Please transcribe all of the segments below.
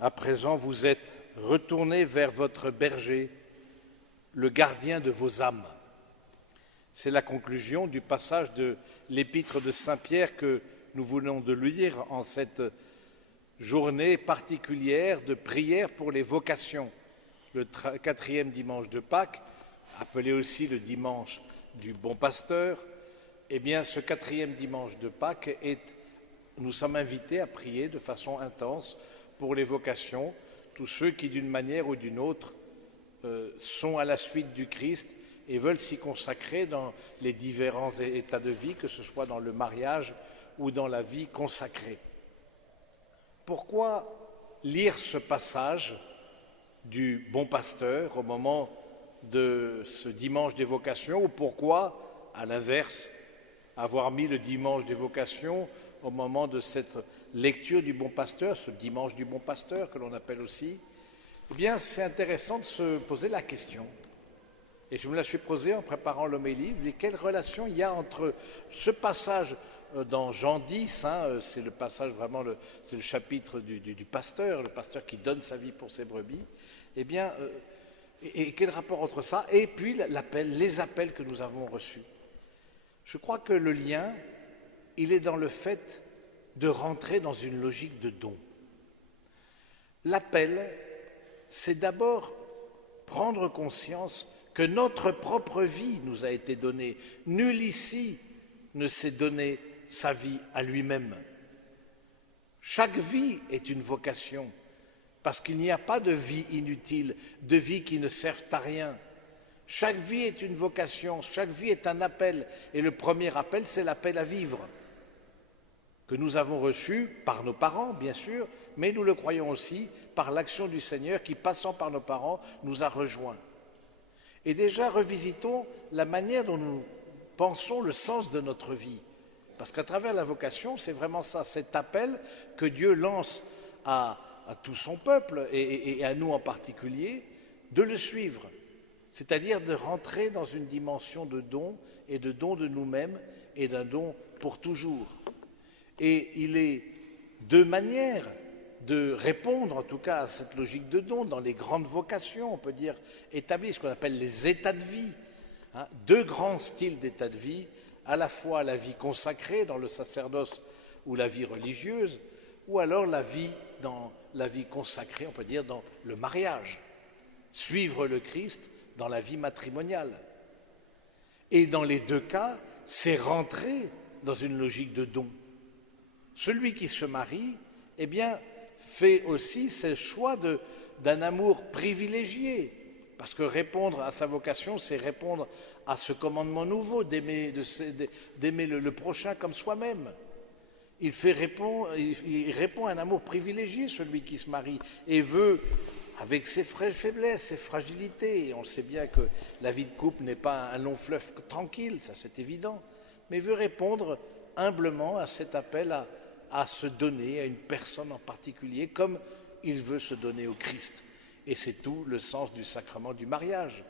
À présent, vous êtes retournés vers votre berger, le gardien de vos âmes. C'est la conclusion du passage de l'épître de Saint-Pierre que nous venons de lire en cette journée particulière de prière pour les vocations, le quatrième dimanche de Pâques, appelé aussi le dimanche du Bon Pasteur. Eh bien, ce quatrième dimanche de Pâques, nous sommes invités à prier de façon intense pour les vocations, tous ceux qui, d'une manière ou d'une autre, sont à la suite du Christ et veulent s'y consacrer dans les différents états de vie, que ce soit dans le mariage ou dans la vie consacrée. Pourquoi lire ce passage du Bon Pasteur au moment de ce dimanche des vocations, ou pourquoi, à l'inverse, avoir mis le dimanche des vocations au moment de cette lecture du Bon Pasteur, ce dimanche du Bon Pasteur que l'on appelle aussi? Eh bien, c'est intéressant de se poser la question. Et je me la suis posée en préparant l'homélie. Quelle relation il y a entre ce passage dans Jean 10, c'est le passage vraiment, c'est le chapitre du pasteur, le pasteur qui donne sa vie pour ses brebis. Eh bien, et quel rapport entre ça et puis les appels que nous avons reçus? Je crois que le lien, il est dans le fait de rentrer dans une logique de don. L'appel, c'est d'abord prendre conscience que notre propre vie nous a été donnée. Nul ici ne s'est donné sa vie à lui-même. Chaque vie est une vocation, parce qu'il n'y a pas de vie inutile, de vie qui ne servent à rien. Chaque vie est une vocation, chaque vie est un appel, et le premier appel, c'est l'appel à vivre, que nous avons reçu par nos parents, bien sûr, mais nous le croyons aussi par l'action du Seigneur qui, passant par nos parents, nous a rejoints. Et déjà, revisitons la manière dont nous pensons le sens de notre vie. Parce qu'à travers la vocation, c'est vraiment ça, cet appel que Dieu lance à tout son peuple, et à nous en particulier, de le suivre. C'est-à-dire de rentrer dans une dimension de don, et de don de nous-mêmes, et d'un don pour toujours. Et il est deux manières de répondre, en tout cas, à cette logique de don, dans les grandes vocations, on peut dire, établies, ce qu'on appelle les états de vie. Deux grands styles d'état de vie, à la fois la vie consacrée dans le sacerdoce ou la vie religieuse, ou alors la vie consacrée, on peut dire, dans le mariage. Suivre le Christ dans la vie matrimoniale. Et dans les deux cas, c'est rentrer dans une logique de don. Celui qui se marie, eh bien, fait aussi ce choix d'un amour privilégié, parce que répondre à sa vocation, c'est répondre à ce commandement nouveau d'aimer le prochain comme soi-même. Il répond à un amour privilégié, celui qui se marie, et veut, avec ses faiblesses, ses fragilités, et on sait bien que la vie de couple n'est pas un long fleuve tranquille, ça c'est évident, mais veut répondre humblement à cet appel à se donner à une personne en particulier, comme il veut se donner au Christ. Et c'est tout le sens du sacrement du mariage.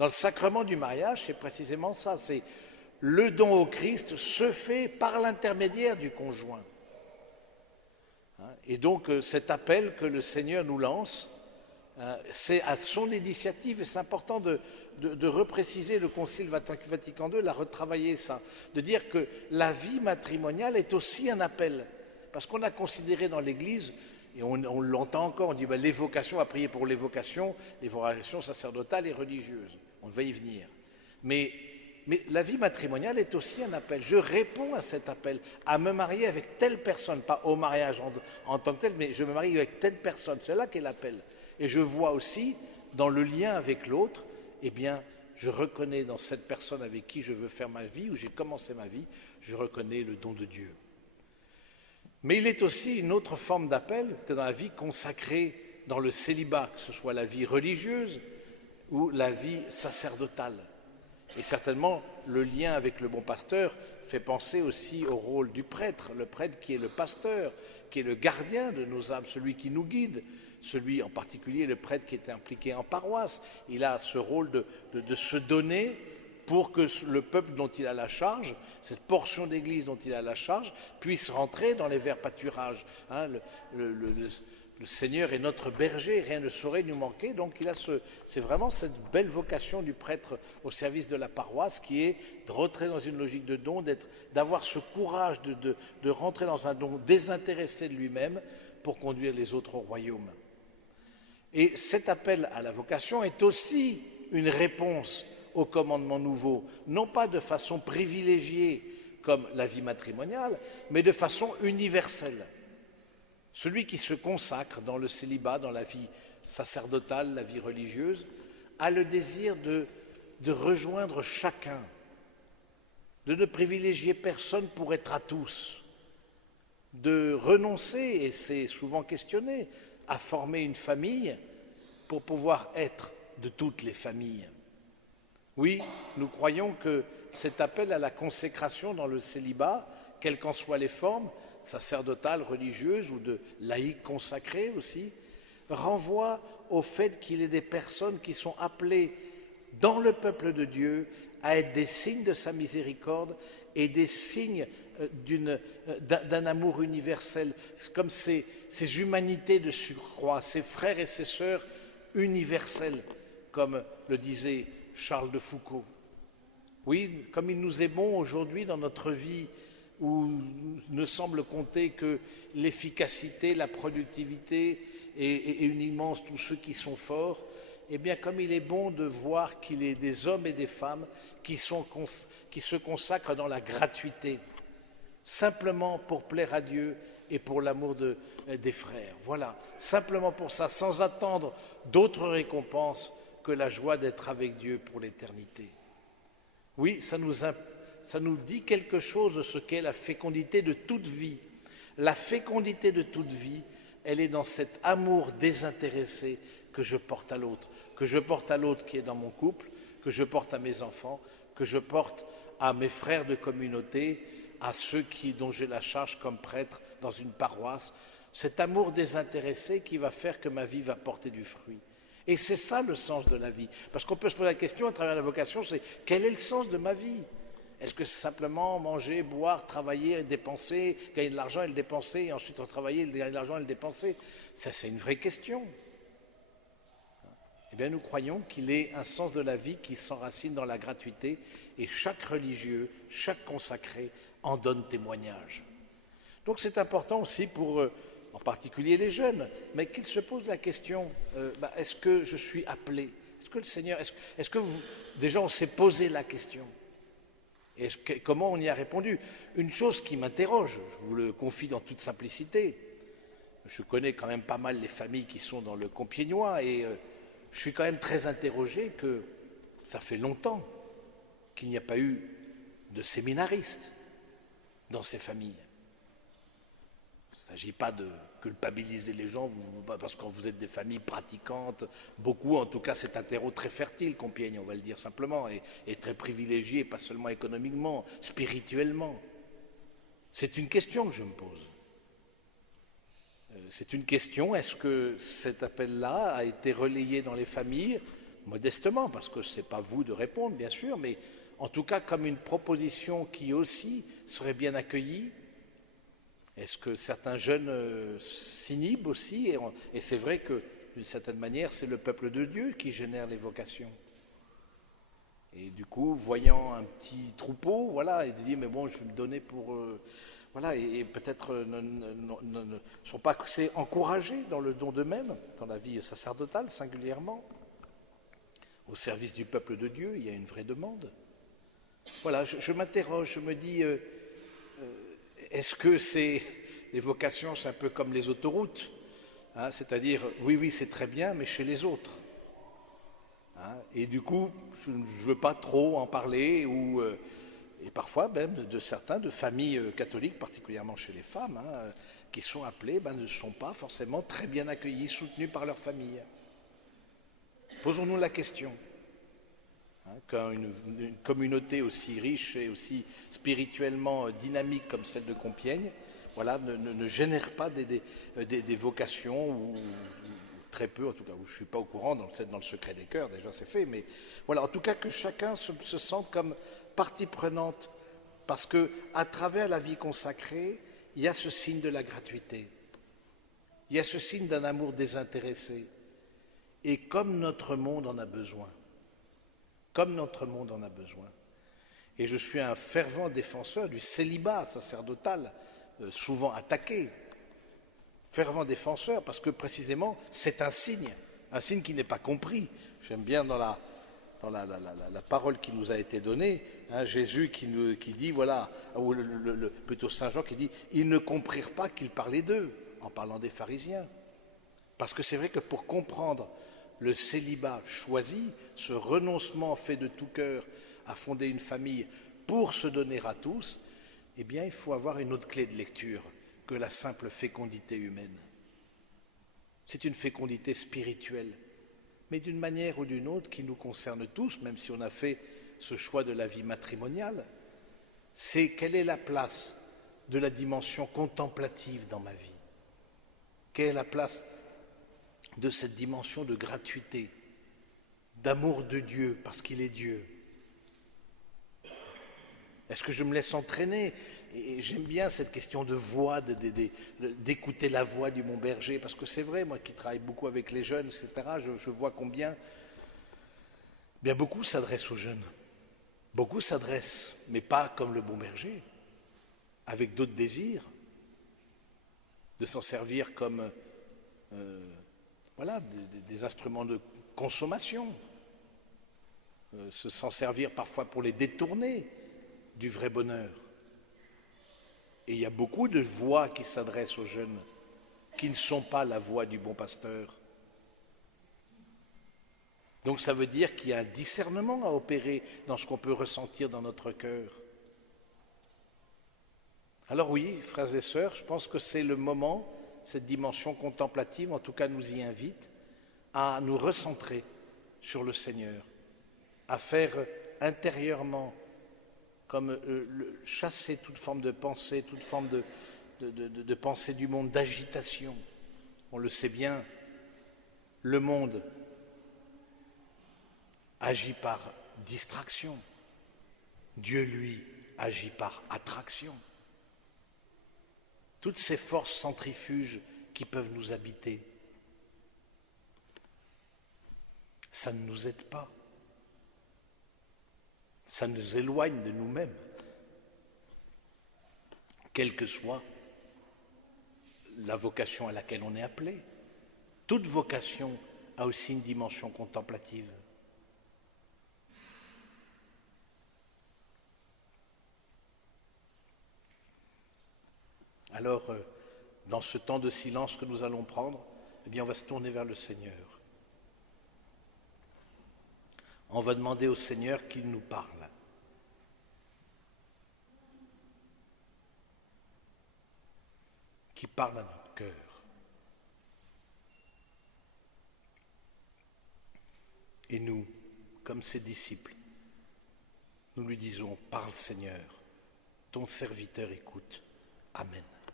Dans le sacrement du mariage, c'est précisément ça, c'est le don au Christ se fait par l'intermédiaire du conjoint. Et donc cet appel que le Seigneur nous lance, c'est à son initiative, et c'est important de repréciser, le Concile Vatican II l'a retravaillé ça, de dire que la vie matrimoniale est aussi un appel, parce qu'on a considéré dans l'Église, et on l'entend encore, on dit les vocations, à prier pour les vocations sacerdotales et religieuses, on va y venir. Mais la vie matrimoniale est aussi un appel. Je réponds à cet appel, à me marier avec telle personne, pas au mariage en tant que tel, mais je me marie avec telle personne, c'est là qu'est l'appel. Et je vois aussi, dans le lien avec l'autre, eh bien, je reconnais dans cette personne avec qui je veux faire ma vie, où j'ai commencé ma vie, je reconnais le don de Dieu. Mais il est aussi une autre forme d'appel que dans la vie consacrée, dans le célibat, que ce soit la vie religieuse ou la vie sacerdotale. Et certainement, le lien avec le bon pasteur fait penser aussi au rôle du prêtre, le prêtre qui est le pasteur, qui est le gardien de nos âmes, celui qui nous guide, celui en particulier, le prêtre qui est impliqué en paroisse. Il a ce rôle de se donner pour que le peuple dont il a la charge, cette portion d'église dont il a la charge, puisse rentrer dans les verts pâturages. Le Seigneur est notre berger, rien ne saurait nous manquer. Donc c'est vraiment cette belle vocation du prêtre au service de la paroisse qui est de rentrer dans une logique de don, d'avoir ce courage de rentrer dans un don désintéressé de lui-même pour conduire les autres au royaume. Et cet appel à la vocation est aussi une réponse au commandement nouveau, non pas de façon privilégiée comme la vie matrimoniale, mais de façon universelle. Celui qui se consacre dans le célibat, dans la vie sacerdotale, la vie religieuse, a le désir de rejoindre chacun, de ne privilégier personne pour être à tous, de renoncer, et c'est souvent questionné, à former une famille pour pouvoir être de toutes les familles. Oui, nous croyons que cet appel à la consécration dans le célibat, quelles qu'en soient les formes, sacerdotale, religieuse ou de laïque consacrée aussi, renvoie au fait qu'il y ait des personnes qui sont appelées dans le peuple de Dieu à être des signes de sa miséricorde et des signes d'un amour universel, comme ces humanités de surcroît, ces frères et ces sœurs universels, comme le disait Charles de Foucault. Oui, comme il nous est bon aujourd'hui dans notre vie où ne semble compter que l'efficacité, la productivité et uniquement tous ceux qui sont forts, eh bien comme il est bon de voir qu'il y a des hommes et des femmes qui se consacrent dans la gratuité, simplement pour plaire à Dieu et pour l'amour des frères. Voilà, simplement pour ça, sans attendre d'autres récompenses que la joie d'être avec Dieu pour l'éternité. Oui, ça nous dit quelque chose de ce qu'est la fécondité de toute vie. La fécondité de toute vie, elle est dans cet amour désintéressé que je porte à l'autre qui est dans mon couple, que je porte à mes enfants, que je porte à mes frères de communauté, à ceux dont j'ai la charge comme prêtre dans une paroisse. Cet amour désintéressé qui va faire que ma vie va porter du fruit. Et c'est ça le sens de la vie. Parce qu'on peut se poser la question à travers la vocation, c'est quel est le sens de ma vie ? Est-ce que c'est simplement manger, boire, travailler, dépenser, gagner de l'argent et le dépenser, et ensuite retravailler, gagner de l'argent et le dépenser ? Ça, c'est une vraie question. Eh bien, nous croyons qu'il est un sens de la vie qui s'enracine dans la gratuité, et chaque religieux, chaque consacré en donne témoignage. Donc c'est important aussi pour, en particulier les jeunes, mais qu'ils se posent la question, est-ce que je suis appelé ? Est-ce que le Seigneur, est-ce que déjà on s'est posé la question ? Et comment on y a répondu ? Une chose qui m'interroge, je vous le confie dans toute simplicité, je connais quand même pas mal les familles qui sont dans le Compiègnois et je suis quand même très interrogé que ça fait longtemps qu'il n'y a pas eu de séminaristes dans ces familles. Il ne s'agit pas de culpabiliser les gens parce que vous êtes des familles pratiquantes, beaucoup, en tout cas c'est un terreau très fertile, Compiègne, on va le dire simplement, et très privilégié, pas seulement économiquement, spirituellement. C'est une question que je me pose. C'est une question, est-ce que cet appel-là a été relayé dans les familles, modestement, parce que ce n'est pas vous de répondre, bien sûr, mais en tout cas comme une proposition qui aussi serait bien accueillie. Est-ce que certains jeunes s'inhibent aussi ? Et c'est vrai que, d'une certaine manière, c'est le peuple de Dieu qui génère les vocations. Et du coup, voyant un petit troupeau, voilà, il dit, mais bon, je vais me donner pour... voilà, et peut-être ne sont pas assez encouragés dans le don d'eux-mêmes, dans la vie sacerdotale singulièrement. Au service du peuple de Dieu, il y a une vraie demande. Voilà, je m'interroge, je me dis... est-ce que les vocations, c'est un peu comme les autoroutes, hein, c'est-à-dire, oui, c'est très bien, mais chez les autres. Hein, et du coup, je ne veux pas trop en parler, et parfois même de certains, de familles catholiques, particulièrement chez les femmes, hein, qui sont appelées, ne sont pas forcément très bien accueillies, soutenues par leur famille. Posons-nous la question. Quand une communauté aussi riche et aussi spirituellement dynamique comme celle de Compiègne, voilà, ne génère pas des vocations, ou très peu, en tout cas, où je ne suis pas au courant, dans le secret des cœurs, déjà c'est fait, mais voilà, en tout cas que chacun se sente comme partie prenante, parce qu'à travers la vie consacrée, il y a ce signe de la gratuité. Il Il y a ce signe d'un amour désintéressé. Et comme notre monde en a besoin, comme notre monde en a besoin. Et je suis un fervent défenseur du célibat sacerdotal, souvent attaqué. Fervent défenseur parce que précisément c'est un signe qui n'est pas compris. J'aime bien dans la parole qui nous a été donnée, hein, Jésus qui dit, voilà, ou plutôt Saint Jean qui dit, ils ne comprirent pas qu'il parlait d'eux, en parlant des pharisiens. Parce que c'est vrai que pour comprendre le célibat choisi, ce renoncement fait de tout cœur à fonder une famille pour se donner à tous, eh bien il faut avoir une autre clé de lecture que la simple fécondité humaine. C'est une fécondité spirituelle, mais d'une manière ou d'une autre qui nous concerne tous, même si on a fait ce choix de la vie matrimoniale. C'est quelle est la place de la dimension contemplative dans ma vie? Quelle est la place de cette dimension de gratuité, d'amour de Dieu parce qu'il est Dieu? Est-ce que je me laisse entraîner? Et j'aime bien cette question de voix, d'écouter la voix du Mont Berger, parce que c'est vrai, moi qui travaille beaucoup avec les jeunes, etc., je vois combien bien beaucoup s'adressent aux jeunes. Beaucoup s'adressent, mais pas comme le Mont Berger, avec d'autres désirs, de s'en servir comme voilà, des instruments de consommation, s'en servir parfois pour les détourner du vrai bonheur. Et il y a beaucoup de voix qui s'adressent aux jeunes, qui ne sont pas la voix du bon pasteur. Donc ça veut dire qu'il y a un discernement à opérer dans ce qu'on peut ressentir dans notre cœur. Alors oui, frères et sœurs, je pense que c'est le moment, cette dimension contemplative, en tout cas nous y invite, à nous recentrer sur le Seigneur, à faire intérieurement, comme chasser toute forme de pensée, toute forme de pensée du monde, d'agitation. On le sait bien, le monde agit par distraction, Dieu, lui, agit par attraction. Toutes ces forces centrifuges qui peuvent nous habiter, ça ne nous aide pas. Ça nous éloigne de nous-mêmes, quelle que soit la vocation à laquelle on est appelé. Toute vocation a aussi une dimension contemplative. Alors, dans ce temps de silence que nous allons prendre, eh bien, on va se tourner vers le Seigneur. On va demander au Seigneur qu'il nous parle. Qu'il parle à notre cœur. Et nous, comme ses disciples, nous lui disons, parle Seigneur, ton serviteur écoute. Amen.